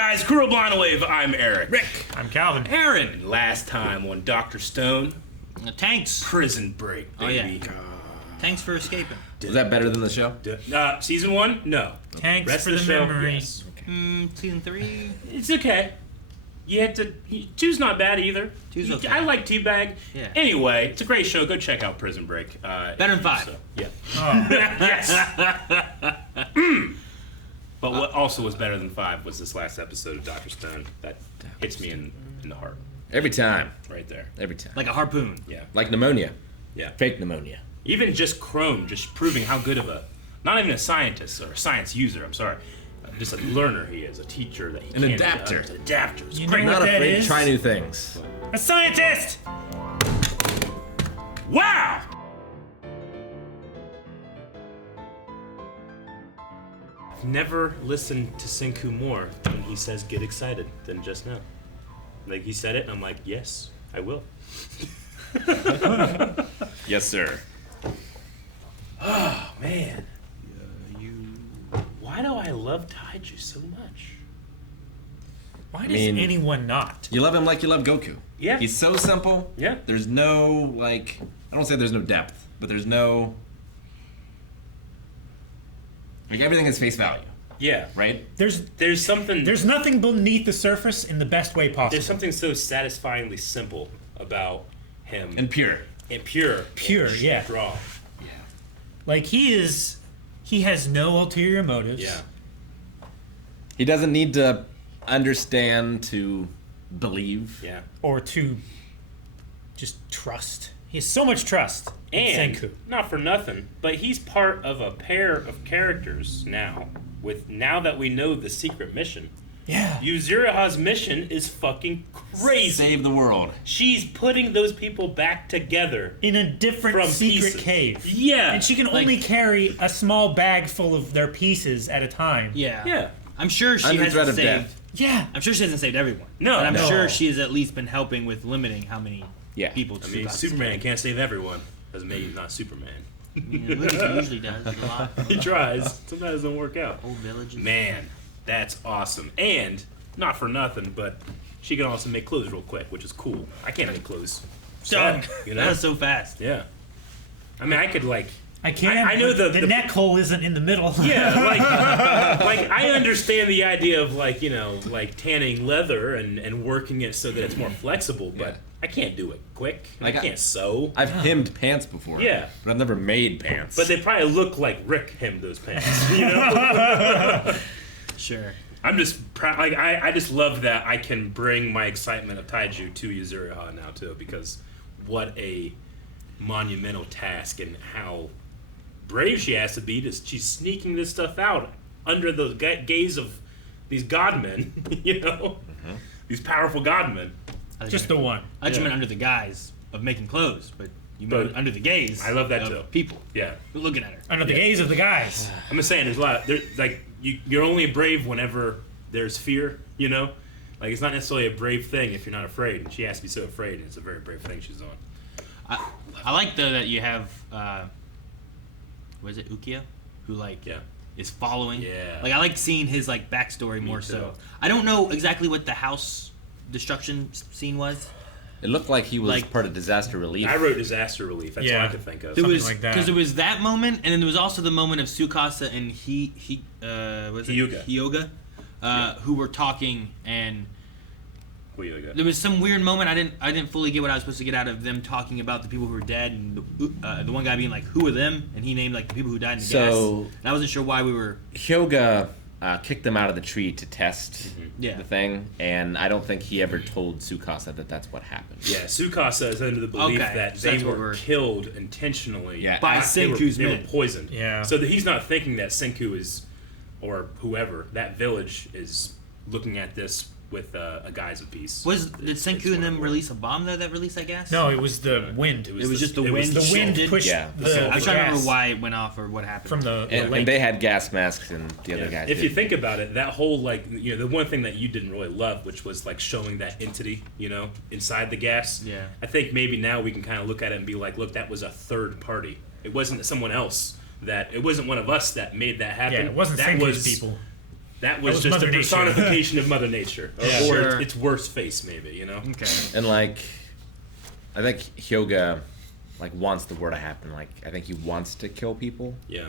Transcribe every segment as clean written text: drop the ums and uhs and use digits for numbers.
guys, Crew Blind Wave, I'm Eric. Rick. I'm Calvin. Aaron. And last time on Dr. Stone, Tanks. Prison Break, baby. Oh, yeah. Thanks for escaping. Was that better than the show? Season 1? No. Tanks Rest for of the show, memories. yes. Season 3? It's okay. You had to... 2's not bad either. 2's okay. I like Teabag. Yeah. Anyway, it's a great show. Go check out Prison Break. Better than 5. So, yeah. Oh. Yes. But what also was better than 5 was this last episode of Dr. Stone. That hits me in the heart. Every time. Right there. Every time. Like a harpoon. Yeah. Like pneumonia. Yeah. Fake pneumonia. Even just Crone, just proving how good of not even a scientist or a science user, I'm sorry, just a learner he is, a teacher that he An can adapter. An adapter. It's You great. know Not what that afraid is? to try new things. A scientist! Wow! I've never listened to Senku more when he says get excited than just now. Like, he said it, and I'm like, yes, I will. Yes, sir. Oh, man. Why do I love Taiju so much? Why does anyone not? You love him like you love Goku. Yeah. He's so simple. Yeah. There's no, like... I don't say there's no depth, but there's no... Like, everything is face value, Yeah. right? There's something... There's nothing beneath the surface in the best way possible. There's something so satisfyingly simple about him. And pure. And pure. Pure, and yeah. Strong. Like, he has no ulterior motives. Yeah. He doesn't need to understand to believe. Yeah. Or to just trust. He has so much trust in And, Senku. not for nothing, but he's part of a pair of characters now, now that we know the secret mission. Yeah. Yuzuriha's mission is fucking crazy. Save the world. She's putting those people back together. In a different From secret pieces. cave. Yeah. And she can only carry a small bag full of their pieces at a time. Yeah. Yeah. I'm sure she Under threat hasn't of saved... death. Yeah. I'm sure she hasn't saved everyone. No, But I'm no. sure she has at least been helping with limiting how many people I mean, Superman can't save everyone. Doesn't mean he's not Superman. He usually does a lot. He tries. Sometimes it doesn't work out. Old villages. Man, that's awesome. And, not for nothing, but she can also make clothes real quick, which is cool. I can't make clothes. Done. You know? That was so fast. Yeah. I mean, I could, like... I can't. I know the neck hole isn't in the middle. Yeah, like I understand the idea of, like, you know, like tanning leather and working it so that it's more flexible, but I can't do it quick. Like, I can't sew. I've hemmed pants before. Yeah. But I've never made pants. But they probably look like Rick hemmed those pants, you know? Sure. I'm just proud. Like, I just love that I can bring my excitement of Taiju to Yuzuriha now, too, because what a monumental task and how brave she has to be. She's sneaking this stuff out under the gaze of these godmen, you know? Mm-hmm. These powerful godmen. Just the one. I just meant under the guise of making clothes, but you meant under the gaze. I love that, of too. People Yeah. looking at her. Under the gaze of the guys. I'm just saying, there's a lot. Like, you're only brave whenever there's fear, you know? Like, it's not necessarily a brave thing if you're not afraid. And she has to be so afraid, and it's a very brave thing she's on. I like, though, that you have, what is it, Ukiyo? Who, like, is following. Yeah. Like, I like seeing his, like, backstory more too. so. I don't know exactly what the house destruction scene was. It looked like he was Like- part of disaster relief. I wrote disaster relief. That's all I could think of. There was, like that. Because there was that moment, and then there was also the moment of Tsukasa and Hyoga, who were talking, and there was some weird moment. I didn't fully get what I was supposed to get out of them talking about the people who were dead, and the one guy being like, "Who are them?" And he named like the people who died in the gas. And I wasn't sure why we were. Hyoga kicked them out of the tree to test Yeah. the thing, and I don't think he ever told Tsukasa that that's what happened. Yeah, Tsukasa is under the belief Okay, that so they that's what were we're- killed intentionally By Senku's they were men. poisoned. Yeah. So that he's not thinking that Senku is, or whoever, that village is looking at this with a guise of peace. Did Senku and them release a bomb though that released that gas? No, it was the wind. It was just the wind. The wind shifted. pushed Yeah. the I was trying to remember gas why it went off or what happened. from the And lake. they had gas masks, and the other guys If didn't. you think about it, that whole, like, you know, the one thing that you didn't really love, which was like showing that entity, you know, inside the gas. Yeah. I think maybe now we can kind of look at it and be like, look, that was a third party. It wasn't someone else it wasn't one of us that made that happen. Yeah, it wasn't that Senku's was people. That was just Mother a Nature. personification of Mother Nature, or Sure. its worst face, maybe. You know. Okay. And like, I think Hyoga like wants the war to happen. Like, I think he wants to kill people. Yeah.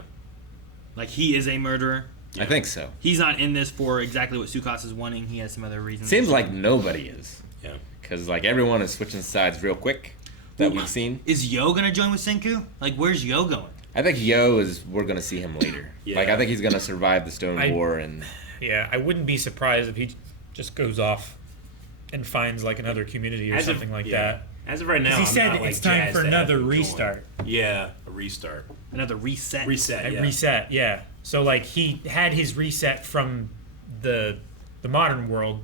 Like he is a murderer. I think so. He's not in this for exactly what Tsukasa is wanting. He has some other reasons. Seems like nobody is. Yeah. Because like everyone is switching sides real quick that we've seen. Is Yo gonna join with Senku? Like, where's Yo going? I think we're gonna see him later. Yeah. Like I think he's gonna survive the Stone War and Yeah, I wouldn't be surprised if he just goes off and finds like another community or something like that. As of right now, He I'm said not, like, it's time jazzed for to another have him join. restart. Yeah, a restart. Another reset. Reset. Yeah. Reset, yeah. So like he had his reset from the modern world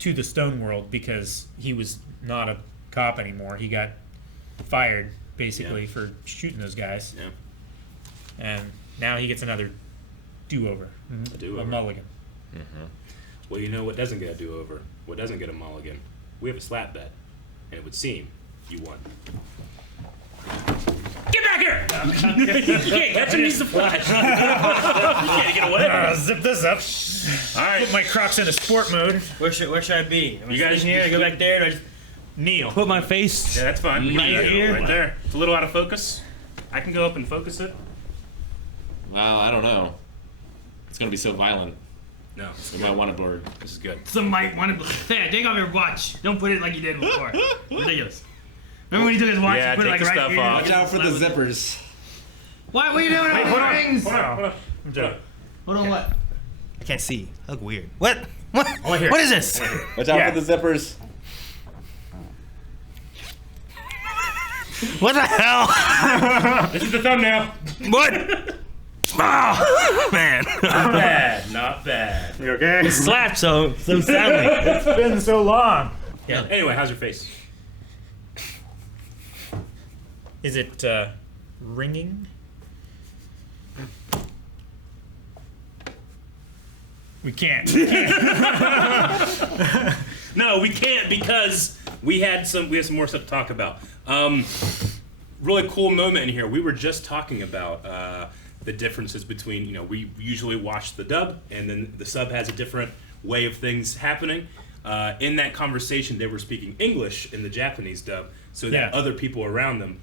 to the stone world because he was not a cop anymore. He got fired basically for shooting those guys. Yeah. And now he gets another do-over. A do-over. A mulligan. Well, you know what doesn't get a do-over? What doesn't get a mulligan? We have a slap bet, and it would seem you won. Get back here! You can't catch him. He's the Flash. You can't get away. Zip this up. All right. Put my Crocs into sport mode. Where should I be? Am I You guys sitting here? I go back there. Do I just Kneel. put my face? Yeah, that's fine. Right here? Right there. It's a little out of focus. I can go up and focus it. well, I don't know. It's gonna be so violent. No. We might want to blur. This is good. Some might want to. Hey, take off your watch. Don't put it like you did before. Ridiculous. Remember when he took his watch Yeah, and put it like take the right stuff here? off. Watch out for the zippers. What are you doing with the rings? Hold on. I'm joking. Hold on, what? I can't see. I look weird. What? What? here. What is this? Watch out Yeah. for the zippers. What the hell? This is the thumbnail. What? Oh, man. Not bad. Not bad. You okay? Slapped so soundly. It's been so long. Yeah. Anyway, how's your face? Is it ringing? We can't. No, we can't because we had some more stuff to talk about. Really cool moment in here. We were just talking about the differences between, we usually watch the dub and then the sub has a different way of things happening. In that conversation, they were speaking English in the Japanese dub so that other people around them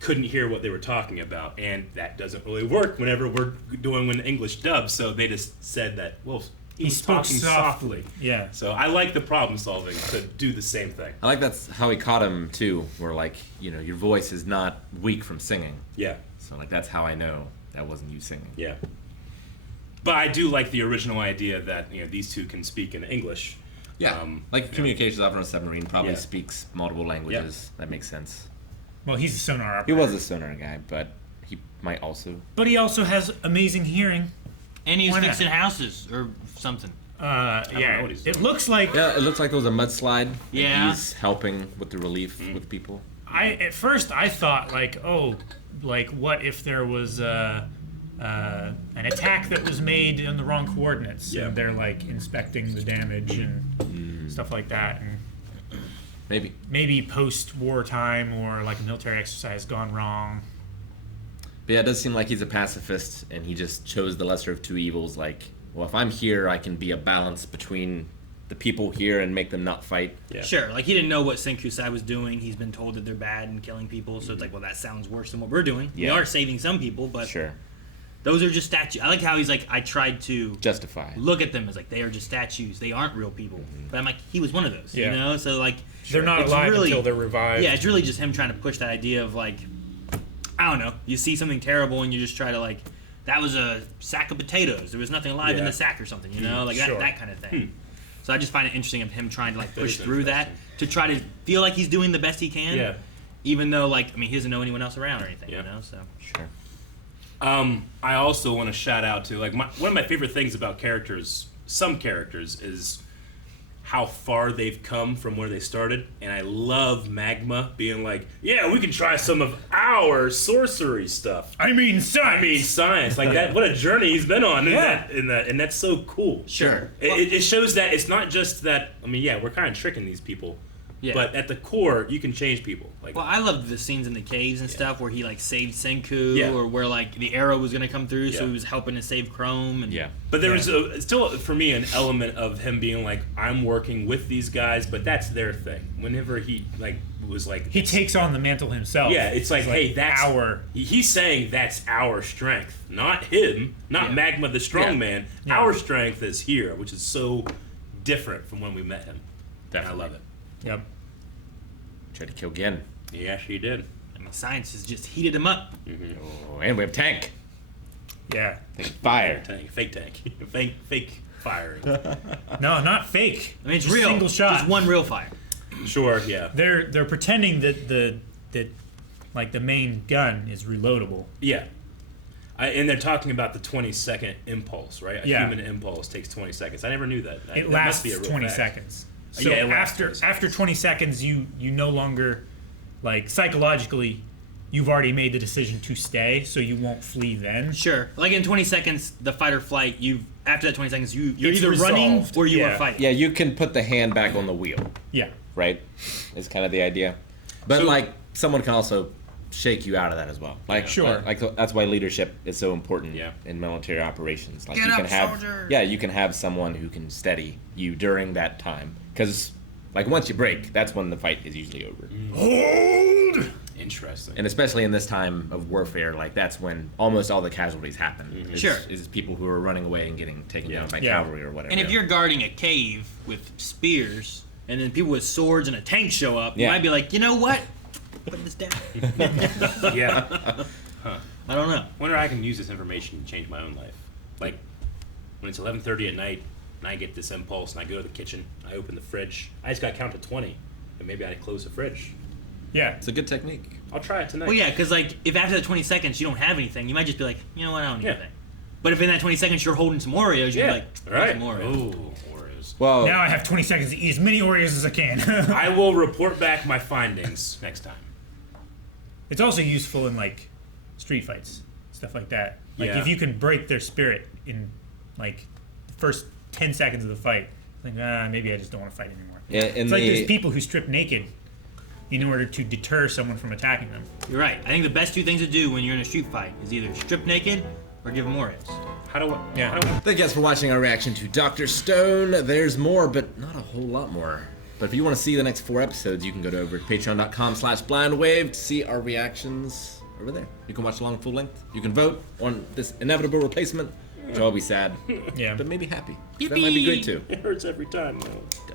couldn't hear what they were talking about, and that doesn't really work whenever we're doing an English dub. So they just said that, well, he was spoke talking softly. Yeah. So I like the problem solving to do the same thing. I like that's how he caught him too. Where like your voice is not weak from singing. Yeah, So like that's how I know that wasn't you singing. yeah. But I do like the original idea that these two can speak in English. Like communications operator on a submarine probably Yeah. speaks multiple languages. That makes sense. Well, he's a sonar He operator. was a sonar guy, but he might also. But he also has amazing hearing. And he was Why not? fixing houses or something. know Yeah. what he's It doing. looks like Yeah, it looks like there was a mudslide. and Yeah. he's helping with the relief with people. at first I thought what if there was an attack that was made in the wrong coordinates Yeah. and they're like inspecting the damage and stuff like that, and Maybe. maybe post-war time or like a military exercise gone wrong. But yeah, it does seem like he's a pacifist, and he just chose the lesser of two evils. Like, well, if I'm here, I can be a balance between the people here and make them not fight. Yeah. Sure, like he didn't know what Senkusai was doing. He's been told that they're bad and killing people, so it's like, well, that sounds worse than what we're doing. We Yeah. are saving some people, but Sure. those are just statues. I like how he's like, I tried to Justify. look at them as like they are just statues. They aren't real people. But I'm like, he was one of those, Yeah. So like, They're not it's alive really- until they're revived. Yeah, it's really just him trying to push that idea of like, I don't know, you see something terrible and you just try to like, that was a sack of potatoes. There was nothing alive in Yeah. the sack or something, like Sure. that kind of thing. So I just find it interesting of him trying to like That push is through that to try to feel like he's doing the best he can. Yeah. Even though he doesn't know anyone else around or anything, Yeah. So Sure. I also want to shout out to one of my favorite things about some characters, is how far they've come from where they started, and I love Magma being like, "Yeah, we can try some of our sorcery stuff." I mean science. Like that. What a journey he's been on. Yeah. And that's so cool. Sure. It shows that it's not just that. We're kind of tricking these people, Yeah. But at the core, you can change people. Like, Well, I loved the scenes in the caves and stuff where he like saved Senku, Yeah. or where like the arrow was gonna come through, so Yeah. he was helping to save Chrome. And but there was still for me an element of him being like, I'm working with these guys, but that's their thing. Whenever he like was like, He takes on the mantle himself. yeah, it's like, hey, that's our. He's saying that's our strength, not him, not Magma the strongman. Yeah. Our strength is here, which is so different from when we met him. Definitely. I love it. Yep. Tried to kill Gen. Yeah, she did. I mean, science has just heated him up. Oh, and we have tank. Yeah. Fire. Fake tank, fake firing. No, not fake. I mean, it's Just real. Single shot. Just one real fire. Sure, yeah, They're pretending that like the main gun is reloadable. yeah. And they're talking about the 20-second impulse, right? A Yeah. human impulse takes 20 seconds. I never knew that. It That lasts must be a real 20 fact. seconds. So Yeah, it lasts after 20 seconds. after 20 seconds, you no longer, like, psychologically, you've already made the decision to stay, so you won't flee then. Sure. Like in 20 seconds, the fight or flight, after that 20 seconds, you're It's either running resolved. or you Yeah. are fighting. Yeah, you can put the hand back on the wheel, Yeah. right? Is kind of the idea. But So- like, someone can also shake you out of that as well. Like, Sure. Like that's why leadership is so important Yeah. in military operations. Like Get you up, can have, soldier! yeah, you can have someone who can steady you during that time. Because, like, once you break, that's when the fight is usually over. Hold. Interesting. And especially in this time of warfare, like that's when almost all the casualties happen. Sure. Is people who are running away and getting taken down by Yeah. cavalry or whatever. And if you're guarding a cave with spears, and then people with swords and a tank show up, you Yeah. might be like, you know what? Put this down. Yeah. I don't know. Wonder how I can use this information to change my own life. Like, when it's 11:30 at night, and I get this impulse, and I go to the kitchen, I open the fridge, I just got to count to 20, and maybe I close the fridge. Yeah. it's a good technique. I'll try it tonight. Well, yeah, because like if after the 20 seconds you don't have anything, you might just be like, you know what, I don't need Yeah. anything. But if in that 20 seconds you're holding some Oreos, you're Yeah. like, All right. some Oreos. Ooh, Oreos. Well, Now I have 20 seconds to eat as many Oreos as I can. I will report back my findings next time. It's also useful in, like, street fights, stuff like that. Like, Yeah. if you can break their spirit in, like, the first 10 seconds of the fight, like, maybe I just don't want to fight anymore. yeah, in It's like the there's people who strip naked in order to deter someone from attacking them. You're right. I think the best two things to do when you're in a street fight is either strip naked or give them Oreos. How do I? Yeah. How do I Thank you guys for watching our reaction to Dr. Stone. There's more, but not a whole lot more. But if you want to see the next 4 episodes, you can go to over to patreon.com/blindwave to see our reactions over there. You can watch along full length. You can vote on this inevitable replacement, which will all be sad, Yeah. but maybe happy. That might be great too. It hurts every time, though.